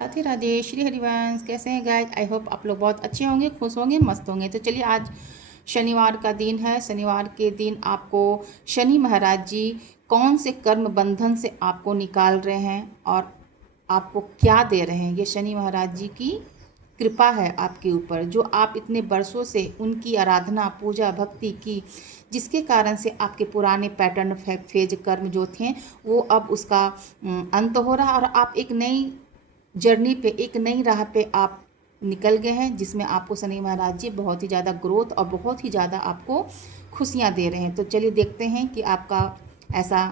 राधे राधे, श्री हरिवंश। कैसे हैं guys? I hope आप लोग बहुत अच्छे होंगे, खुश होंगे, मस्त होंगे। तो चलिए, आज शनिवार का दिन है। शनिवार के दिन आपको शनि महाराज जी कौन से कर्म बंधन से आपको निकाल रहे हैं और आपको क्या दे रहे हैं। ये शनि महाराज जी की कृपा है आपके ऊपर, जो आप इतने वर्षों से उनकी आराधना, पूजा, भक्ति की, जिसके कारण से आपके पुराने पैटर्न, फेज, कर्म जो थे वो अब उसका अंत हो रहा है और आप एक नई जर्नी पे, एक नई राह पे आप निकल गए हैं, जिसमें आपको शनि महाराज जी बहुत ही ज़्यादा ग्रोथ और बहुत ही ज़्यादा आपको खुशियाँ दे रहे हैं। तो चलिए देखते हैं कि आपका ऐसा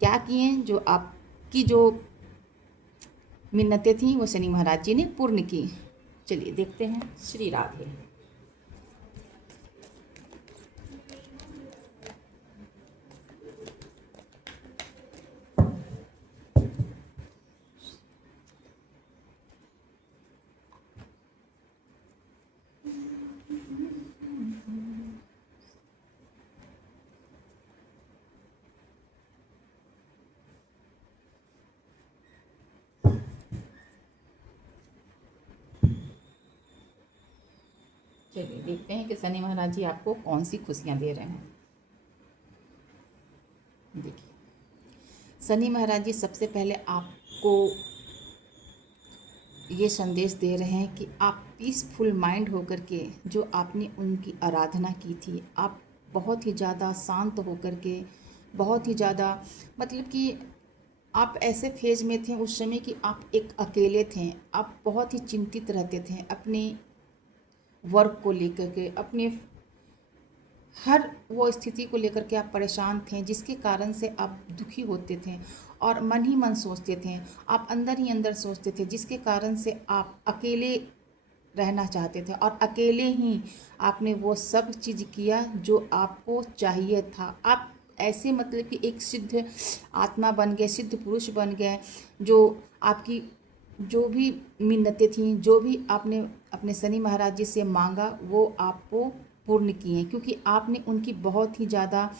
क्या किए जो आपकी जो मिन्नतें थी वो शनि महाराज जी ने पूर्ण की। चलिए देखते हैं। श्री राधे। चलिए देखते हैं कि शनि महाराज जी आपको कौन सी खुशियाँ दे रहे हैं। देखिए, शनि महाराज जी सबसे पहले आपको ये संदेश दे रहे हैं कि आप पीसफुल माइंड होकर के, जो आपने उनकी आराधना की थी, आप बहुत ही ज़्यादा शांत होकर के, बहुत ही ज़्यादा, मतलब कि आप ऐसे फेज में थे उस समय कि आप एक अकेले थे। आप बहुत ही चिंतित रहते थे अपने वर्क को लेकर के, अपने हर वो स्थिति को लेकर के आप परेशान थे, जिसके कारण से आप दुखी होते थे और मन ही मन सोचते थे, आप अंदर ही अंदर सोचते थे, जिसके कारण से आप अकेले रहना चाहते थे और अकेले ही आपने वो सब चीज़ किया जो आपको चाहिए था। आप ऐसे, मतलब कि एक सिद्ध आत्मा बन गए, सिद्ध पुरुष बन गए, जो आपकी जो भी मिन्नतें थीं, जो भी आपने अपने शनि महाराज जी से मांगा, वो आपको पूर्ण किए, क्योंकि आपने उनकी बहुत ही ज़्यादा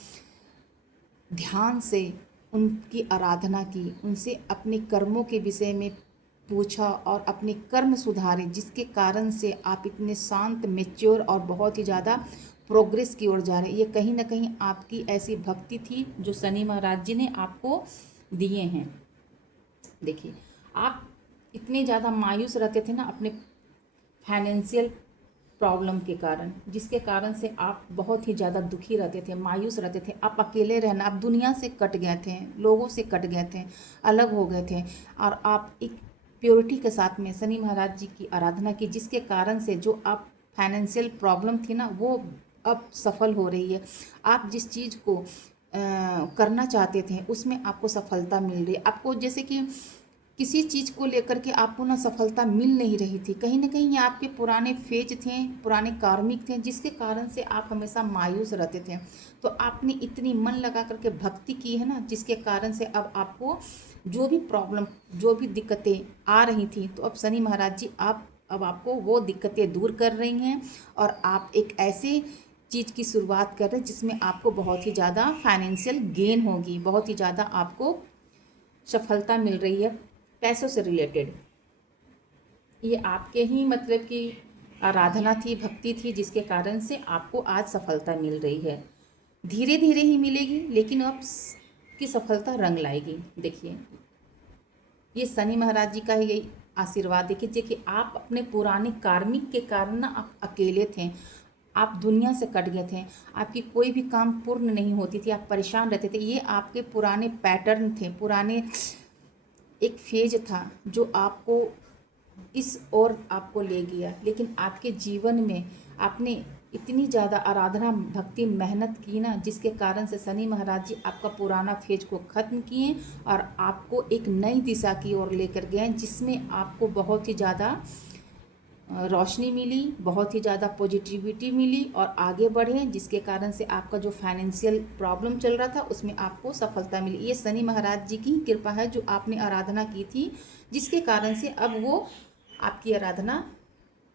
ध्यान से उनकी आराधना की, उनसे अपने कर्मों के विषय में पूछा और अपने कर्म सुधारे, जिसके कारण से आप इतने शांत, मेच्योर और बहुत ही ज़्यादा प्रोग्रेस की ओर जा रहे हैं। ये कहीं ना कहीं आपकी ऐसी भक्ति थी जो शनि महाराज जी ने आपको दिए हैं। देखिए, आप इतने ज़्यादा मायूस रहते थे ना अपने फाइनेंशियल प्रॉब्लम के कारण, जिसके कारण से आप बहुत ही ज़्यादा दुखी रहते थे, मायूस रहते थे। आप अकेले रहना, आप दुनिया से कट गए थे, लोगों से कट गए थे, अलग हो गए थे और आप एक प्योरिटी के साथ में शनि महाराज जी की आराधना की, जिसके कारण से जो आप फाइनेंशियल प्रॉब्लम थी ना, वो अब सफल हो रही है। आप जिस चीज़ को करना चाहते थे उसमें आपको सफलता मिल रही है। आपको जैसे कि किसी चीज़ को लेकर के आपको ना सफलता मिल नहीं रही थी, कहीं ना कहीं ये आपके पुराने फेज थे, पुराने कार्मिक थे, जिसके कारण से आप हमेशा मायूस रहते थे। तो आपने इतनी मन लगा करके भक्ति की है ना, जिसके कारण से अब आपको जो भी प्रॉब्लम, जो भी दिक्कतें आ रही थी, तो अब शनि महाराज जी आप अब आपको वो दिक्कतें दूर कर रही हैं और आप एक ऐसे चीज़ की शुरुआत कर रहे हैं जिसमें आपको बहुत ही ज़्यादा फाइनेंशियल गेन होगी, बहुत ही ज़्यादा आपको सफलता मिल रही है पैसों से रिलेटेड। ये आपके ही, मतलब कि आराधना थी, भक्ति थी, जिसके कारण से आपको आज सफलता मिल रही है। धीरे धीरे ही मिलेगी, लेकिन अब की सफलता रंग लाएगी। देखिए, ये शनि महाराज जी का ही यही आशीर्वाद है कि आप अपने पुराने कार्मिक के कारण ना आप अकेले थे, आप दुनिया से कट गए थे, आपकी कोई भी काम पूर्ण नहीं होती थी, आप परेशान रहते थे। ये आपके पुराने पैटर्न थे, पुराने एक फेज था जो आपको इस ओर आपको ले गया। लेकिन आपके जीवन में आपने इतनी ज़्यादा आराधना, भक्ति, मेहनत की ना, जिसके कारण से शनि महाराज जी आपका पुराना फेज को ख़त्म किए और आपको एक नई दिशा की ओर लेकर गए, जिसमें आपको बहुत ही ज़्यादा रोशनी मिली, बहुत ही ज़्यादा पॉजिटिविटी मिली और आगे बढ़े, जिसके कारण से आपका जो फाइनेंशियल प्रॉब्लम चल रहा था उसमें आपको सफलता मिली। ये शनि महाराज जी की कृपा है, जो आपने आराधना की थी, जिसके कारण से अब वो आपकी आराधना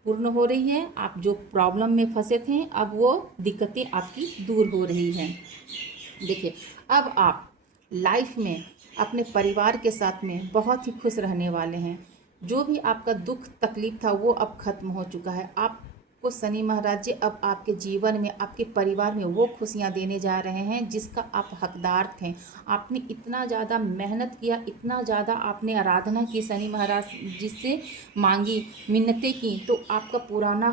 पूर्ण हो रही है। आप जो प्रॉब्लम में फंसे थे, अब वो दिक्कतें आपकी दूर हो रही हैं। देखिए, अब आप लाइफ में अपने परिवार के साथ में बहुत ही खुश रहने वाले हैं। जो भी आपका दुख तकलीफ था वो अब खत्म हो चुका है। आपको शनि महाराज जी अब आपके जीवन में, आपके परिवार में वो खुशियाँ देने जा रहे हैं जिसका आप हकदार थे। आपने इतना ज़्यादा मेहनत किया, इतना ज़्यादा आपने आराधना की शनि महाराज जी से, मांगी, मिन्नतें की, तो आपका पुराना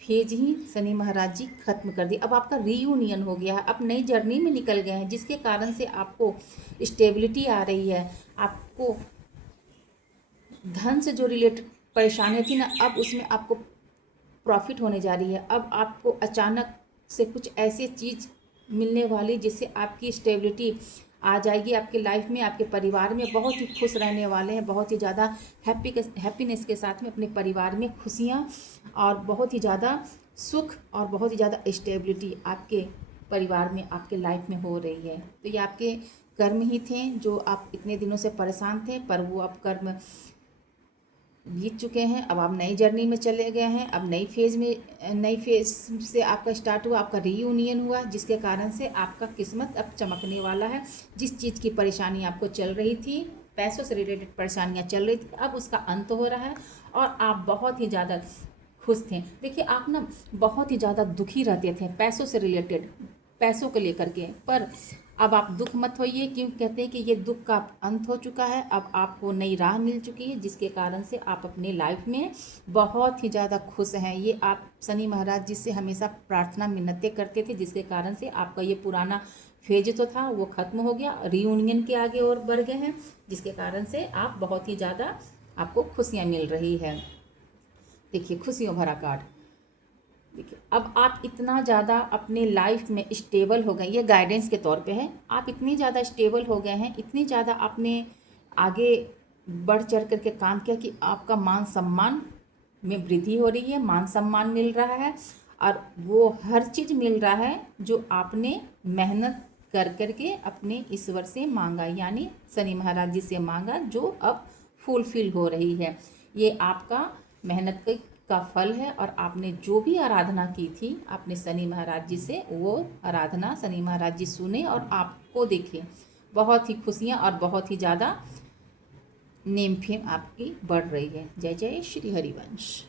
फेज ही शनि महाराज जी खत्म कर दिए। अब आपका रीयूनियन हो गया है, अब नई जर्नी में निकल गए हैं, जिसके कारण से आपको स्टेबिलिटी आ रही है। आपको धन से जो रिलेटेड परेशानी थी ना, अब उसमें आपको प्रॉफिट होने जा रही है। अब आपको अचानक से कुछ ऐसी चीज़ मिलने वाली जिससे आपकी स्टेबिलिटी आ जाएगी आपकी लाइफ में। आपके परिवार में बहुत ही खुश रहने वाले हैं, बहुत ही ज़्यादा हैप्पीनेस के साथ में अपने परिवार में खुशियाँ और बहुत ही ज़्यादा सुख और बहुत ही ज़्यादा स्टेबिलिटी आपके परिवार में, आपके लाइफ में हो रही है। तो ये आपके कर्म ही थे जो आप इतने दिनों से परेशान थे, पर वो अब कर्म बीत चुके हैं। अब आप नई जर्नी में चले गए हैं। अब नई फेज से आपका स्टार्ट हुआ, आपका रीयूनियन हुआ, जिसके कारण से आपका किस्मत अब चमकने वाला है। जिस चीज़ की परेशानी आपको चल रही थी, पैसों से रिलेटेड परेशानियां चल रही थी, अब उसका अंत हो रहा है और आप बहुत ही ज़्यादा खुश थे। देखिए, आप ना बहुत ही ज़्यादा दुखी रहते थे पैसों से रिलेटेड, पैसों को लेकर के, पर अब आप दुख मत होइए, क्यों कहते हैं कि ये दुख का अंत हो चुका है। अब आपको नई राह मिल चुकी है, जिसके कारण से आप अपने लाइफ में बहुत ही ज़्यादा खुश हैं। ये आप शनि महाराज जी से हमेशा प्रार्थना मिन्नतें करते थे, जिसके कारण से आपका ये पुराना फेज तो था वो खत्म हो गया, रीयूनियन के आगे और बढ़ गए हैं, जिसके कारण से आप बहुत ही ज़्यादा, आपको खुशियाँ मिल रही है। देखिए, खुशियों भरा कार्ड। देखिए, अब आप इतना ज़्यादा अपने लाइफ में स्टेबल हो गए, ये गाइडेंस के तौर पे है। आप इतनी ज़्यादा स्टेबल हो गए हैं, इतनी ज़्यादा आपने आगे बढ़ चढ़ करके काम किया कि आपका मान सम्मान में वृद्धि हो रही है, मान सम्मान मिल रहा है, और वो हर चीज़ मिल रहा है जो आपने मेहनत कर करके अपने ईश्वर से मांगा, यानी शनि महाराज जी से मांगा, जो अब फुलफिल हो रही है। ये आपका मेहनत का फल है, और आपने जो भी आराधना की थी आपने शनि महाराज जी से, वो आराधना शनि महाराज जी सुने और आपको देखे बहुत ही खुशियाँ और बहुत ही ज़्यादा नेम फेम आपकी बढ़ रही है। जय जय श्री हरिवंश।